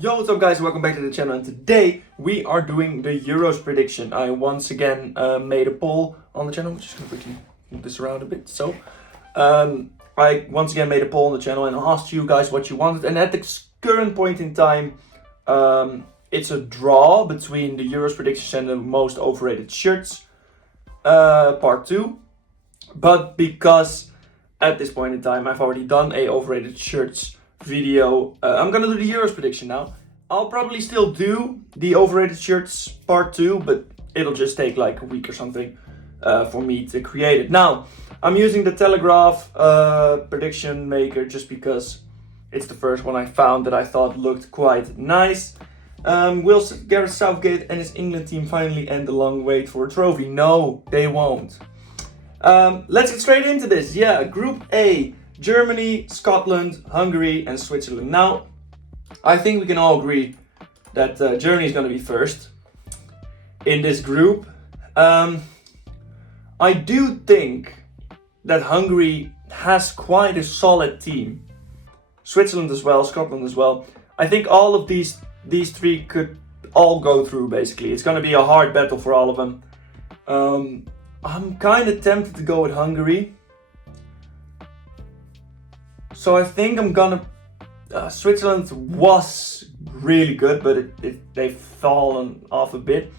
Yo, what's up guys, welcome back to the channel, and today we are doing the Euros prediction. I once again made a poll on the channel. I'm just going to quickly move this around a bit. I once again made a poll on the channel and asked you guys what you wanted, and at the current point in time it's a draw between the Euros predictions and the most overrated shirts part 2. But because at this point in time I've already done a overrated shirts video, I'm gonna do the Euros prediction now. I'll probably still do the overrated shirts part 2, but it'll just take like a week or something for me to create it. Now, I'm using the Telegraph prediction maker just because it's the first one I found that I thought looked quite nice. Will Gareth Southgate and his England team finally end the long wait for a trophy? No, they won't. Let's get straight into this. Yeah, Group A. Germany, Scotland, Hungary and Switzerland. Now, I think we can all agree that Germany is going to be first in this group. I do think that Hungary has quite a solid team. Switzerland as well, Scotland as well. I think all of these three could all go through basically. It's going to be a hard battle for all of them. I'm kind of tempted to go with Hungary. So I think I'm gonna... Switzerland was really good, but they've fallen off a bit.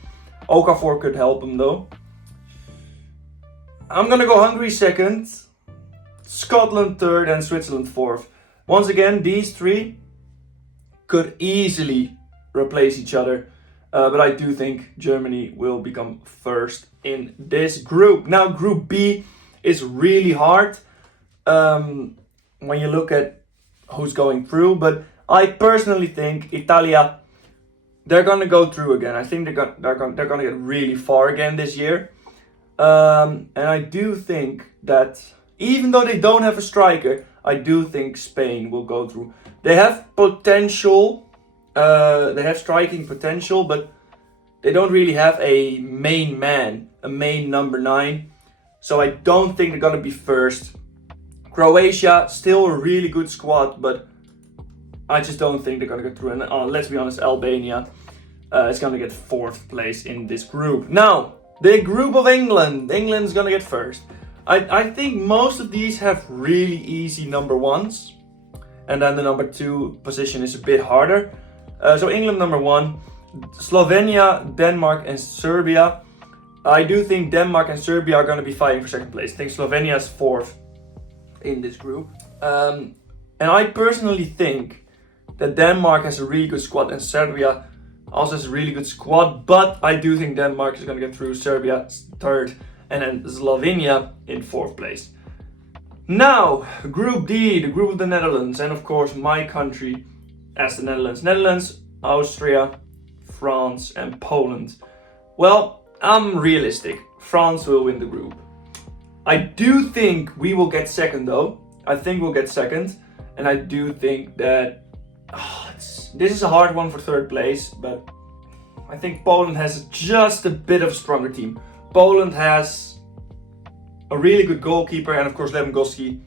Okafor could help them though. I'm gonna go Hungary second, Scotland third and Switzerland fourth. Once again, these three could easily replace each other. But I do think Germany will become first in this group. Now, Group B is really hard. When you look at who's going through, but I personally think Italia, they're gonna go through again. I think they're gonna get really far again this year, and I do think that even though they don't have a striker, I do think Spain will go through. They have potential, they have striking potential, but they don't really have a main man, a main number 9. So I don't think they're gonna be first. Croatia, still a really good squad, but I just don't think they're going to get through. And let's be honest, Albania is going to get 4th place in this group. Now, the group of England. England's going to get first. I think most of these have really easy number 1s. And then the number 2 position is a bit harder. So England number 1. Slovenia, Denmark and Serbia. I do think Denmark and Serbia are going to be fighting for 2nd place. I think Slovenia is 4th. In this group, and I personally think that Denmark has a really good squad and Serbia also has a really good squad, but I do think Denmark is going to get through, Serbia 3rd, and then Slovenia in 4th place. Now, Group D, the group of the Netherlands, and of course my country as the Netherlands. Netherlands, Austria, France and Poland. Well, I'm realistic. France will win the group. I do think we will get 2nd though. I think we'll get 2nd. And I do think that... this is a hard one for 3rd place. But I think Poland has just a bit of a stronger team. Poland has a really good goalkeeper. And of course Lewandowski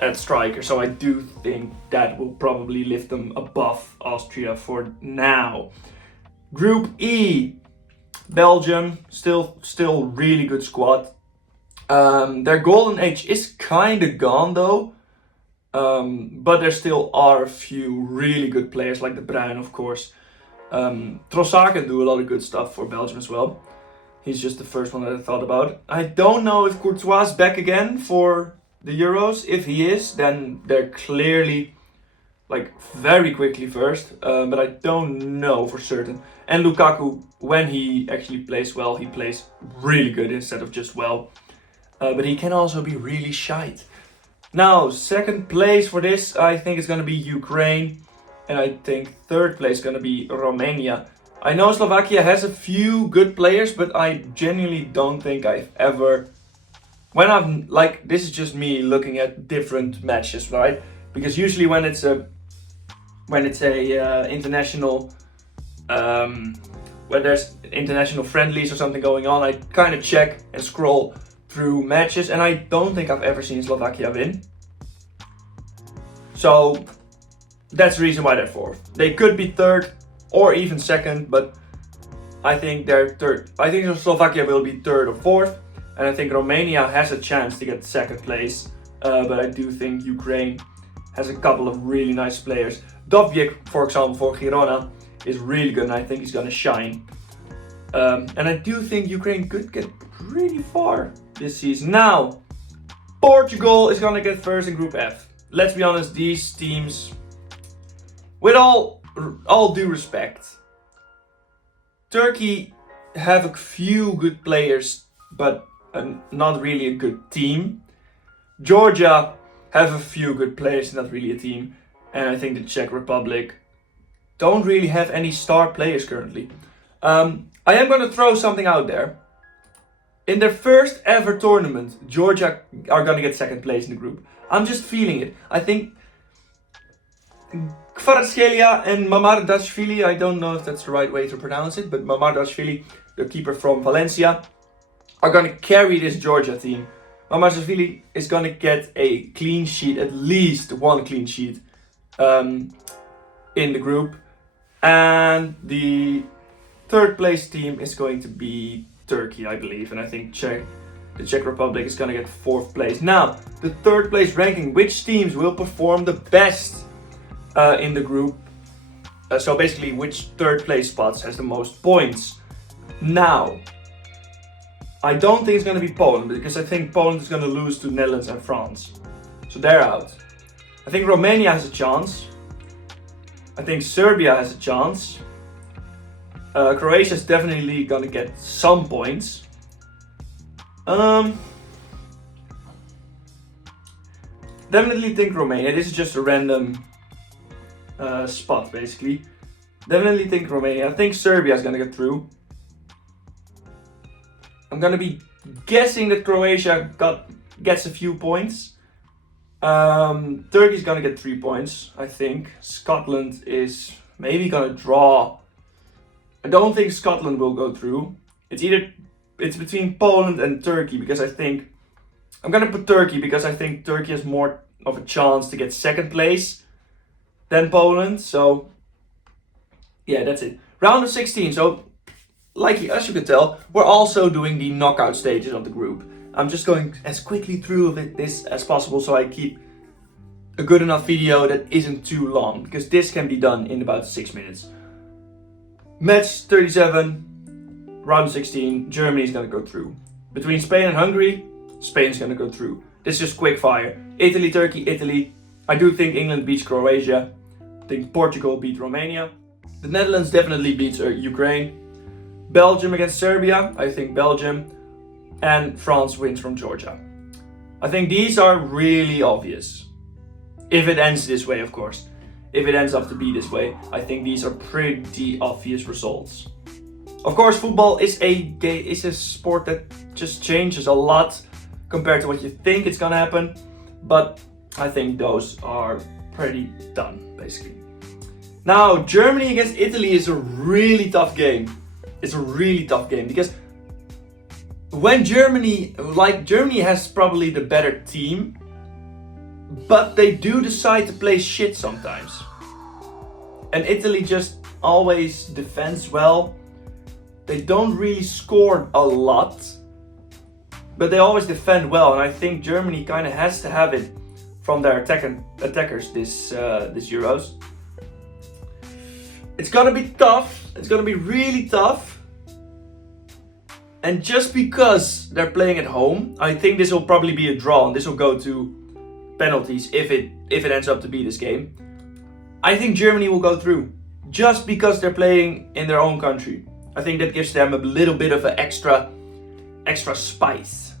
at striker. So I do think that will probably lift them above Austria for now. Group E. Belgium, still really good squad. Their golden age is kind of gone though, but there still are a few really good players like De Bruyne, of course. Trossard can do a lot of good stuff for Belgium as well. He's just the first one that I thought about. I don't know if Courtois is back again for the Euros. If he is, then they're clearly like very quickly first, but I don't know for certain. And Lukaku, when he actually plays well, he plays really good instead of just well. But he can also be really shite. Now, 2nd place for this, I think is going to be Ukraine. And I think 3rd place is going to be Romania. I know Slovakia has a few good players, but I genuinely don't think I've ever... this is just me looking at different matches, right? Because usually when it's a international, when there's international friendlies or something going on, I kind of check and scroll through matches, and I don't think I've ever seen Slovakia win. So that's the reason why they're fourth. They could be third or even second, but I think they're third. I think Slovakia will be third or fourth, and I think Romania has a chance to get second place. But I do think Ukraine has a couple of really nice players. Dovbyk, for example, for Girona is really good, and I think he's gonna shine. And I do think Ukraine could get pretty far this season. Now, Portugal is gonna get first in Group F. Let's be honest, these teams, with all due respect, Turkey have a few good players, but not really a good team. Georgia have a few good players, not really a team. And I think the Czech Republic don't really have any star players currently. I am going to throw something out there. In their first ever tournament, Georgia are going to get second place in the group. I'm just feeling it. I think Kvaratskhelia and Mamardashvili, I don't know if that's the right way to pronounce it, but Mamardashvili, the keeper from Valencia, are going to carry this Georgia team. Mamardashvili is going to get a clean sheet, at least one clean sheet in the group. And the third place team is going to be Turkey, I believe, and I think the Czech Republic is going to get fourth place. Now, the third place ranking, which teams will perform the best in the group? So basically, which third place spots has the most points? Now, I don't think it's going to be Poland, because I think Poland is going to lose to Netherlands and France. So they're out. I think Romania has a chance. I think Serbia has a chance. Croatia is definitely going to get some points. Definitely think Romania. This is just a random spot, basically. Definitely think Romania. I think Serbia is going to get through. I'm going to be guessing that Croatia gets a few points. Turkey's going to get 3 points, I think. Scotland is maybe going to draw. I don't think Scotland will go through. It's between Poland and Turkey, because I think I'm gonna put Turkey because I think Turkey has more of a chance to get second place than Poland. So yeah, that's it. Round of 16. So as you can tell, we're also doing the knockout stages of the group. I'm just going as quickly through this as possible, so I keep a good enough video that isn't too long, because this can be done in about 6 minutes. Match 37, round 16, Germany is going to go through. Between Spain and Hungary, Spain is going to go through. This is just quick fire. Italy, Turkey, Italy. I do think England beats Croatia. I think Portugal beats Romania. The Netherlands definitely beats Ukraine. Belgium against Serbia, I think Belgium. And France wins from Georgia. I think these are really obvious. If it ends this way, of course. If it ends up to be this way, I think these are pretty obvious results. Of course, football is a sport that just changes a lot compared to what you think it's gonna happen. But I think those are pretty done, basically. Now, Germany against Italy is a really tough game. It's a really tough game because when Germany has probably the better team, but they do decide to play shit sometimes. And Italy just always defends well. They don't really score a lot, but they always defend well. And I think Germany kind of has to have it from their attackers this Euros. It's gonna be tough. It's gonna be really tough. And just because they're playing at home, I think this will probably be a draw, and this will go to penalties if it ends up to be this game. I think Germany will go through just because they're playing in their own country. I think that gives them a little bit of an extra spice.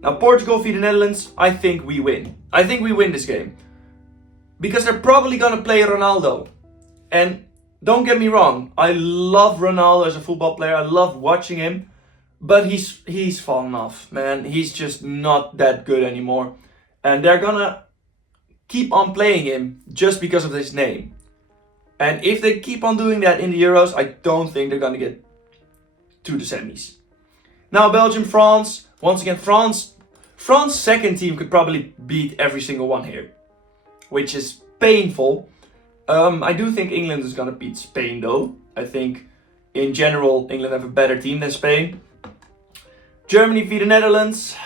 Now, Portugal v the Netherlands, I think we win. I think we win this game because they're probably gonna play Ronaldo. And don't get me wrong, I love Ronaldo as a football player. I love watching him, but he's fallen off, man. He's just not that good anymore. And they're gonna keep on playing him just because of his name. And if they keep on doing that in the Euros, I don't think they're gonna get to the semis. Now, Belgium, France. Once again, France's second team could probably beat every single one here, which is painful. I do think England is gonna beat Spain though. I think in general England have a better team than Spain. Germany v the Netherlands.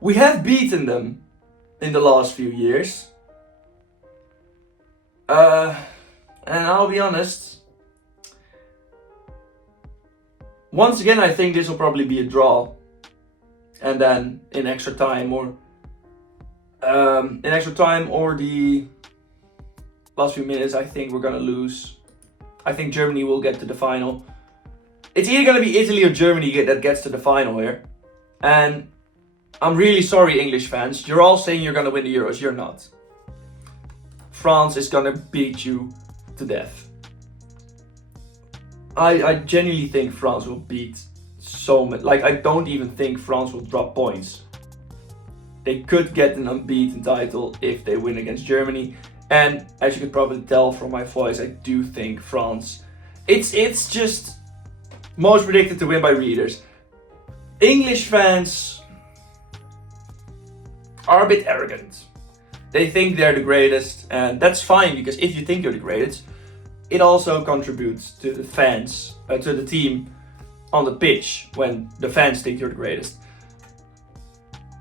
We have beaten them in the last few years. And I'll be honest, once again I think this will probably be a draw. And then in extra time or the last few minutes, I think we're gonna lose. I think Germany will get to the final. It's either gonna be Italy or Germany that gets to the final here. And I'm really sorry, English fans. You're all saying you're gonna win the Euros. You're not. France is gonna beat you to death. I genuinely think France will beat so much. Like, I don't even think France will drop points. They could get an unbeaten title if they win against Germany. And as you could probably tell from my voice, I do think France, it's just most predicted to win by readers. English fans are a bit arrogant. They think they're the greatest, and that's fine, because if you think you're the greatest, it also contributes to the fans, to the team on the pitch when the fans think you're the greatest.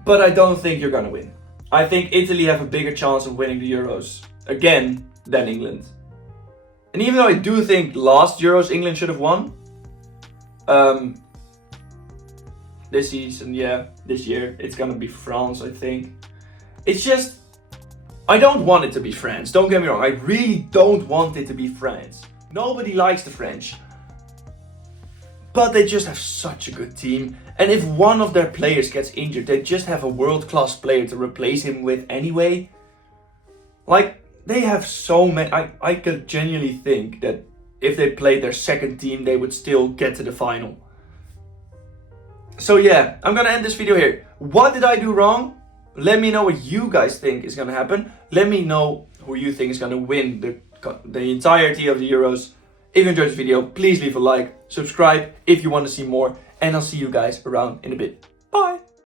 But I don't think you're gonna win. I think Italy have a bigger chance of winning the Euros again than England. And even though I do think last Euros England should have won, this season, this year, it's gonna be France, I think. It's just, I don't want it to be France, don't get me wrong, I really don't want it to be France. Nobody likes the French. But they just have such a good team. And if one of their players gets injured, they just have a world-class player to replace him with anyway. Like, they have so many. I could genuinely think that if they played their second team, they would still get to the final. So yeah, I'm gonna end this video here. What did I do wrong? Let me know what you guys think is gonna happen. Let me know who you think is gonna win the entirety of the Euros. If you enjoyed this video, please leave a like, subscribe if you want to see more, and I'll see you guys around in a bit.